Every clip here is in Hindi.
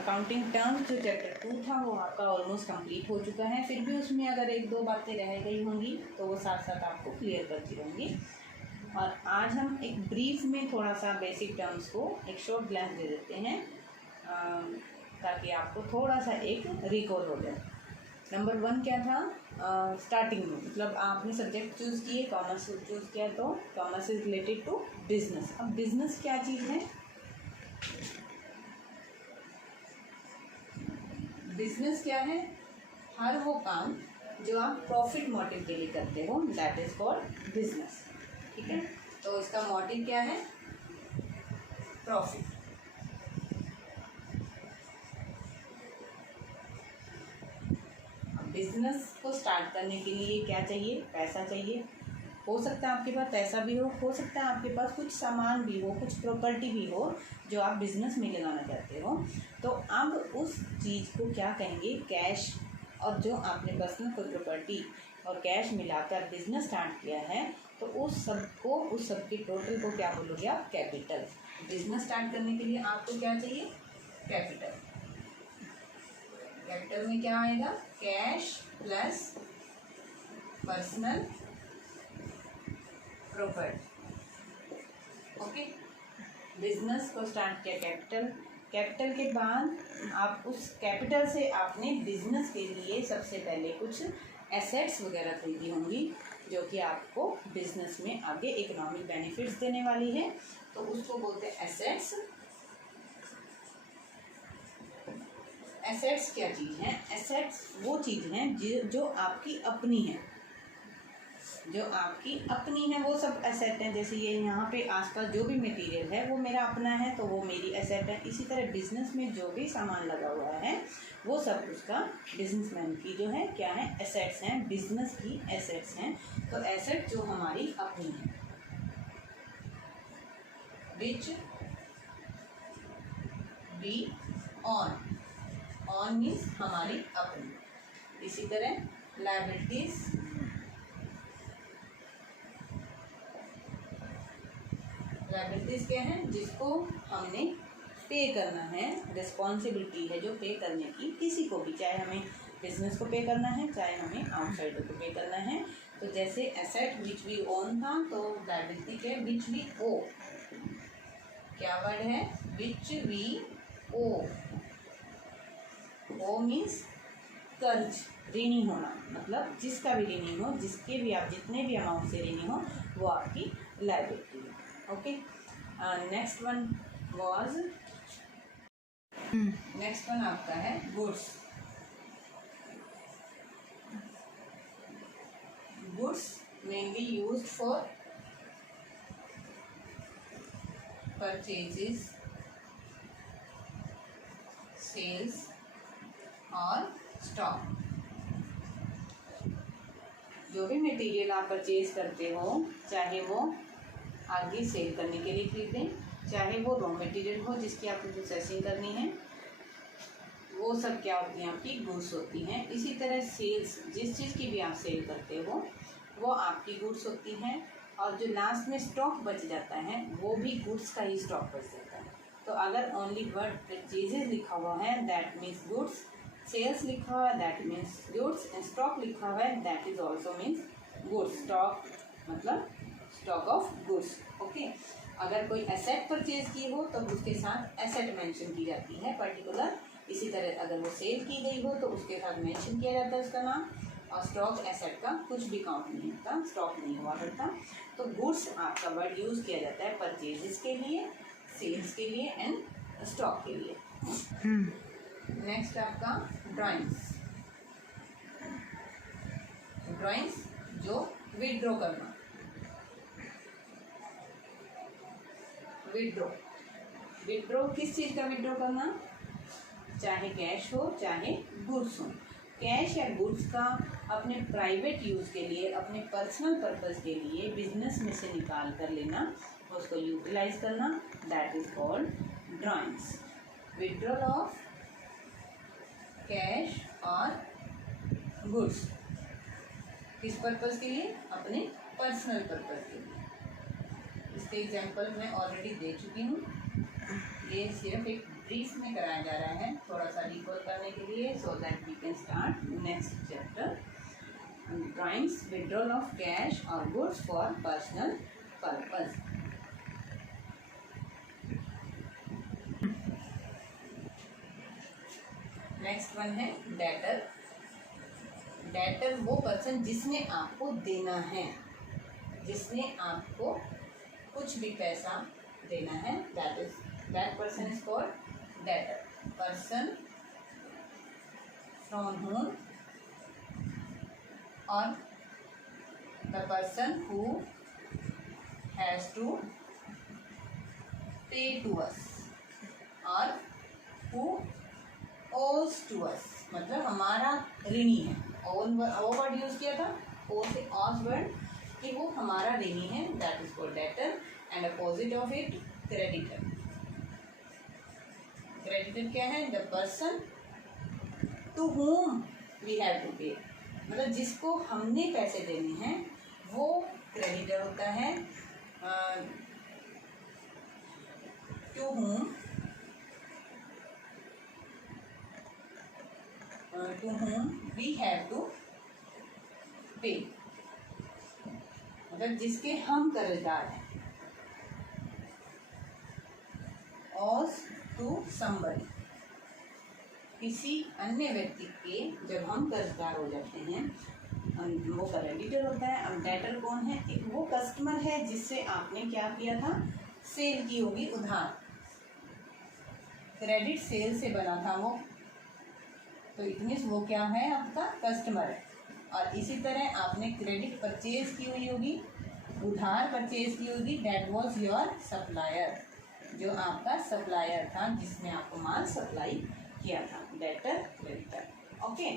अकाउंटिंग टर्म्स जो चैप्टर 2 था वो आपका ऑलमोस्ट कंप्लीट हो चुका है। फिर भी उसमें अगर एक दो बातें रह गई होंगी तो वो साथ साथ आपको क्लियर करती रहूँगी। और आज हम एक ब्रीफ में थोड़ा सा बेसिक टर्म्स को एक शॉर्ट ग्लैंस दे देते हैं ताकि आपको थोड़ा सा एक रिकॉल हो जाए। नंबर 1 क्या था? स्टार्टिंग में मतलब आपने सब्जेक्ट चूज़ किए, कॉमर्स चूज़ किया, तो commerce is related to business. अब बिजनेस क्या चीज़ है? बिजनेस क्या है? हर वो काम जो आप प्रॉफिट मोटिव के लिए करते हो, दैट इज कॉल्ड बिजनेस। ठीक है, तो इसका मोटिव क्या है? प्रॉफिट। बिजनेस को स्टार्ट करने के लिए क्या चाहिए? पैसा चाहिए। हो सकता है आपके पास पैसा भी हो सकता है आपके पास कुछ सामान भी हो, कुछ प्रॉपर्टी भी हो जो आप बिजनेस में लगाना चाहते हो। तो अब उस चीज़ को क्या कहेंगे? कैश। और जो आपने पर्सनल कोई प्रॉपर्टी और कैश मिलाकर बिजनेस स्टार्ट किया है तो उस सब के टोटल को क्या बोलोगे आप? कैपिटल। बिजनेस स्टार्ट करने के लिए आपको क्या चाहिए? कैपिटल। कैपिटल में क्या आएगा? Cash plus personal property. Okay, business को स्टार्ट किया कैपिटल के बाद आप उस कैपिटल से आपने बिजनेस के लिए सबसे पहले कुछ एसेट्स वगैरह खरीदी होंगी जो कि आपको बिजनेस में आगे इकोनॉमिक बेनिफिट्स देने वाली है, तो उसको बोलते हैं एसेट्स। एसेट्स क्या चीज़ है? एसेट्स वो चीज़ हैं जो आपकी अपनी है, जो आपकी अपनी है वो सब एसेट हैं। जैसे ये यहाँ पे आसपास जो भी मटेरियल है वो मेरा अपना है तो वो मेरी एसेट है। इसी तरह बिजनेस में जो भी सामान लगा हुआ है वो सब उसका बिजनेसमैन की जो है क्या है? एसेट्स हैं, बिजनेस की एसेट्स हैं। तो एसेट जो हमारी अपनी है, विच वी ऑन मीन्स हमारी अपनी। इसी तरह लायबिलिटीज क्या है? जिसको हमने पे करना है, रिस्पॉन्सिबिलिटी है जो पे करने की किसी को भी, चाहे हमें बिजनेस को पे करना है चाहे हमें आउटसाइडर को पे करना है। तो जैसे एसेट विच वी ओन था तो लायबिलिटी के विच वी ओ, क्या वर्ड है? Which V O. O means कर्ज, ऋणी होना, मतलब जिसका भी ऋणी हो, जिसके भी आप जितने भी अमाउंट से ऋणी हो वो आपकी लायबिलिटी है। Okay, next one was next one आपका है goods. Goods mainly used for purchases, sales और स्टॉक। जो भी मटेरियल आप परचेज करते हो, चाहे वो आगे सेल करने के लिए खरीदें, चाहे वो रॉ मटेरियल हो जिसकी आपको प्रोसेसिंग करनी है, वो सब क्या होती हैं? आपकी गुड्स होती हैं। इसी तरह सेल्स, जिस चीज़ की भी आप सेल करते हो वो आपकी गुड्स होती हैं। और जो लास्ट में स्टॉक बच जाता है वो भी गुड्स का ही स्टॉक बच जाता है। तो अगर ओनली वर्ड परचेजेस लिखा हुआ है दैट मीन्स गुड्स, सेल्स लिखा हुआ है that means goods, and stock लिखा हुआ है that is also means goods. Stock मतलब स्टॉक ऑफ गुड्स। ओके, अगर कोई एसेट परचेज की हो तो उसके साथ एसेट मेंशन की जाती है पर्टिकुलर। इसी तरह अगर वो सेल की गई हो तो उसके साथ मेंशन किया जाता है उसका नाम। और स्टॉक एसेट का कुछ भी काउंट नहीं होता, स्टॉक नहीं हुआ करता। तो गुड्स आपका वर्ड यूज़ किया जाता है परचेजेस के लिए, सेल्स के लिए एंड स्टॉक के लिए। नेक्स्ट आपका ड्राइंग्स। ड्राइंग्स जो विड्रॉ करना, विड्रॉ किस चीज़ का विड्रॉ करना? चाहे कैश हो चाहे गुड्स हो। कैश या गुड्स का अपने प्राइवेट यूज़ के लिए, अपने पर्सनल पर्पस के लिए बिजनेस में से निकाल कर लेना, उसको यूटिलाइज करना, that is called drawings. Withdrawal of cash और गुड्स किस पर्पस के लिए? अपने पर्सनल पर्पस के लिए। इसके एग्जाम्पल मैं ऑलरेडी दे चुकी हूँ, ये सिर्फ एक ब्रीफ में कराया जा रहा है, थोड़ा सा रिकॉल करने के लिए, so that we can start next chapter. Drawings withdrawal of cash और goods for personal purpose. Next one है डेटर। डेटर वो पर्सन जिसने आपको देना है, जिसने आपको कुछ भी पैसा देना है, that person is called debtor. Person from whom or the person who has to pay to us or who owes to us, मतलब हमारा ऋणी है। वो वर्ड यूज किया था, ओ से ऑस वर्ड, कि वो हमारा ऋणी है, that is called debtor. And opposite of it creditor. Creditor क्या है? The person to whom we have to pay, मतलब जिसको हमने पैसे देने हैं वो क्रेडिटर होता है। To whom we have to pay, मतलब जिसके हम कर्जदार हैं। और टू somebody, किसी अन्य व्यक्ति के जब हम कर्जदार हो जाते हैं वो क्रेडिटर होता है। अब डेटर कौन है? एक वो कस्टमर है जिससे आपने क्या किया था? सेल की होगी उधार। क्रेडिट सेल से बना था वो, तो इट मीन्स वो क्या है? आपका कस्टमर है। और इसी तरह आपने क्रेडिट परचेज की हुई होगी, उधार परचेज की होगी, दैट वाज योर सप्लायर, जो आपका सप्लायर था जिसने आपको माल सप्लाई किया था। Debtor creditor. ओके।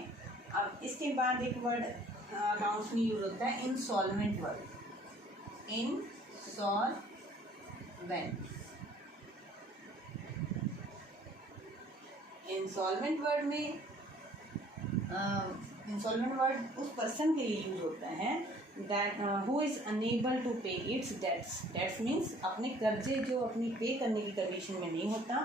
अब इसके बाद एक वर्ड अकाउंट्स में यूज होता है इंसॉल्वेंट वर्ड। इंसॉल्वेंट वर्ड में इंसॉल्वेंट वर्ड उस पर्सन के लिए यूज होता है that who is unable to pay its debts. Debts means अपने कर्जे जो अपनी पे करने की कंडीशन में नहीं होता,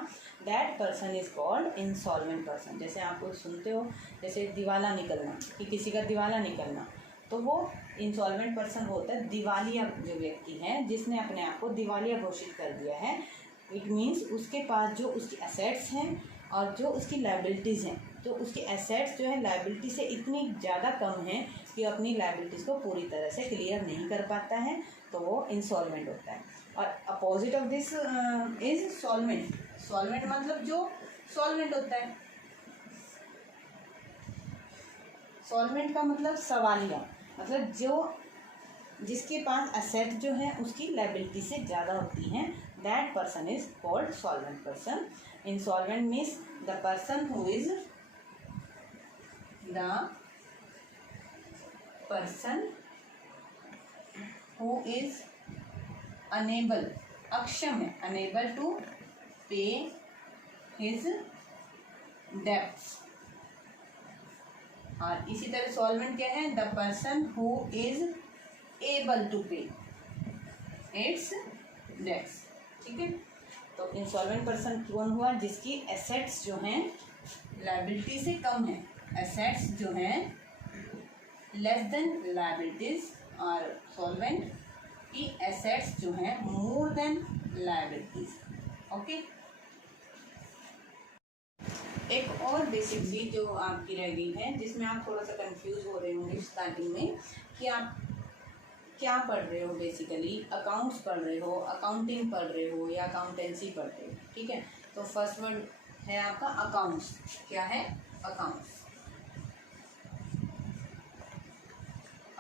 that person is called insolvent person. जैसे आप लोग सुनते हो, जैसे दिवाला निकलना, कि किसी का दिवाला निकलना, तो वो इंसॉल्वेंट पर्सन होता है। दिवालिया जो व्यक्ति है जिसने अपने आप को दिवालिया घोषित कर दिया है, इट मीन्स उसके पास जो उसकी एसेट्स हैं और जो उसकी लाइबिलिटीज़ हैं, तो उसकी एसेट्स जो है लाइबिलिटी से इतनी ज़्यादा कम है कि अपनी लाइबिलिटीज़ को पूरी तरह से क्लियर नहीं कर पाता है, तो वो इंसॉल्वेंट होता है। और opposite of this is solvent. Solvent मतलब जो सॉल्वेंट होता है। सॉल्वेंट का मतलब सवालिया, मतलब जो जिसके पास एसेट जो है उसकी लाइबिलिटी से ज़्यादा होती हैं, that person is called solvent person. Insolvent means the person who is unable, अक्षम है, unable to pay his debts. और इसी तरह सॉल्वेंट क्या है? The person who is able to pay its debts. ठीक है, तो इंसॉल्वेंट पर्सन कौन हुआ? जिसकी एसेट्स जो हैं लायबिलिटी से कम है। एसेट्स जो हैं लेस देन लायबिलिटीज, और सॉल्वेंट की एसेट्स जो हैं मोर देन लायबिलिटीज। ओके। एक और बेसिक चीज जो आपकी रह गई है, जिसमें आप थोड़ा सा कंफ्यूज हो रहे होंगे स्टार्टिंग में, कि आप क्या पढ़ रहे हो। बेसिकली अकाउंट्स पढ़ रहे हो, अकाउंटिंग पढ़ रहे हो, या अकाउंटेंसी पढ़ रहे हो। ठीक है, तो फर्स्ट वर्ड है आपका अकाउंट्स। क्या है? अकाउंट्स।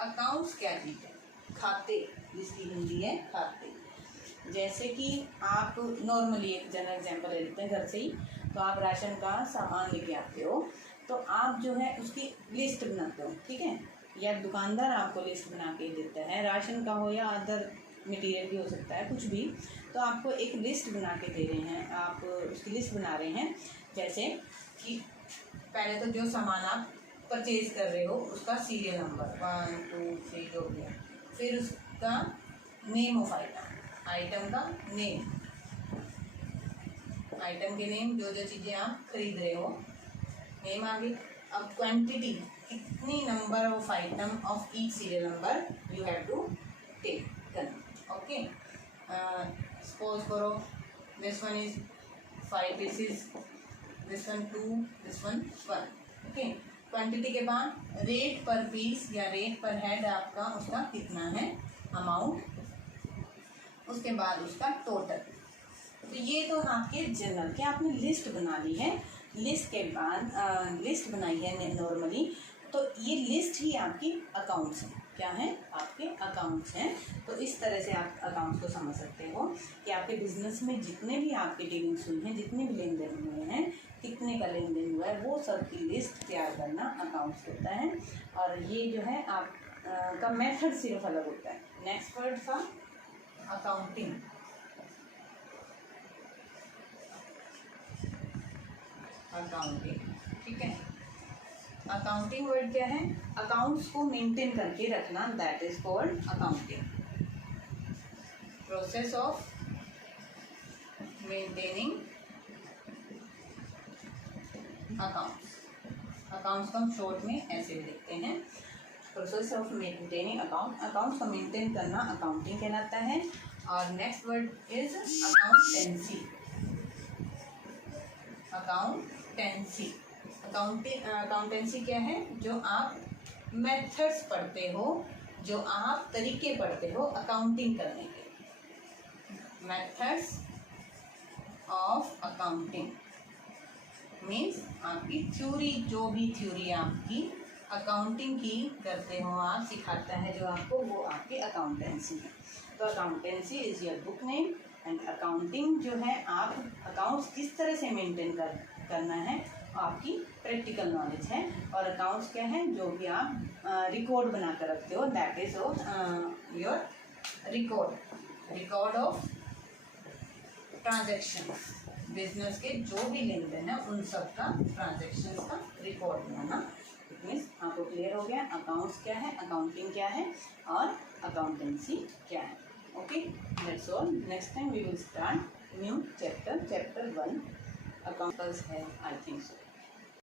अकाउंट्स क्या चीज़ है? खाते, जिसकी हिंदी है खाते। जैसे कि आप नॉर्मली एक जनरल एग्जांपल ले लेते हैं घर से ही, तो आप राशन का सामान लेके आते हो, तो आप जो है उसकी लिस्ट बनाते हो। ठीक है, या दुकानदार आपको लिस्ट बना के देता है, राशन का हो या अदर मटेरियल भी हो सकता है, कुछ भी, तो आपको एक लिस्ट बना के दे रहे हैं, आप उसकी लिस्ट बना रहे हैं। जैसे कि पहले तो जो सामान आप परचेज कर रहे हो उसका सीरियल नंबर 1 2 3 जो भी है, फिर उसका नेम ऑफ आइटम, आइटम का नेम, आइटम के नेम, जो जो चीज़ें आप खरीद रहे हो, नेम आ गई। अब क्वांटिटी, कितनी number of item of each serial number you have to take करना। ओके, सपोज करो this one is 5 pieces, this one 2, this one 1। Okay, quantity के बाद रेट पर पीस या रेट पर हेड आपका उसका कितना है अमाउंट, उसके बाद उसका टोटल। तो ये तो आपके जनरल के आपने लिस्ट बना ली है। लिस्ट के बाद लिस्ट बनाई है नॉर्मली, तो ये लिस्ट ही आपकी अकाउंट्स हैं। क्या है? आपके अकाउंट्स हैं। तो इस तरह से आप अकाउंट्स को समझ सकते हो कि आपके बिजनेस में जितने भी आपके डीलिंग्स हुई हैं, जितने भी लेन देन हुए हैं, कितने का लेन देन हुआ है, वो सब की लिस्ट तैयार करना अकाउंट्स होता है। और ये जो है आप का मेथड सिर्फ अलग होता है। नेक्स्ट वर्ड था अकाउंटिंग। अकाउंटिंग, ठीक है। अकाउंटिंग वर्ड क्या है? अकाउंट्स को मेंटेन करके रखना, that is called accounting. Process of maintaining accounts. Accounts को हम शॉर्ट में ऐसे लिखते हैं, process of maintaining account. Accounts को मेंटेन करना अकाउंटिंग कहलाता है। और next word is accountancy. Accountancy, accountancy क्या है? जो आप मेथड्स पढ़ते हो, जो आप तरीके पढ़ते हो अकाउंटिंग करने के। मेथड्स ऑफ अकाउंटिंग मीन्स आपकी थ्योरी, जो भी थ्योरी आपकी अकाउंटिंग की करते हो आप, सिखाता है जो आपको, वो आपकी अकाउंटेंसी है। तो accountancy is your book name. And accounting जो है, आप अकाउंट्स किस तरह से मेंटेन करना है, आपकी प्रैक्टिकल नॉलेज है। और अकाउंट्स क्या है? जो भी आप रिकॉर्ड बना कर रखते हो, that is your record of transaction. Business के जो भी लेन देन है उन सब का ट्रांजेक्शन का रिकॉर्ड बनाना। इट मीन्स आपको क्लियर हो गया अकाउंट्स क्या है, अकाउंटिंग क्या है और अकाउंटेंसी क्या है। Okay, that's all. Next time we will start new chapter 1 accounts है, आई थिंक सो।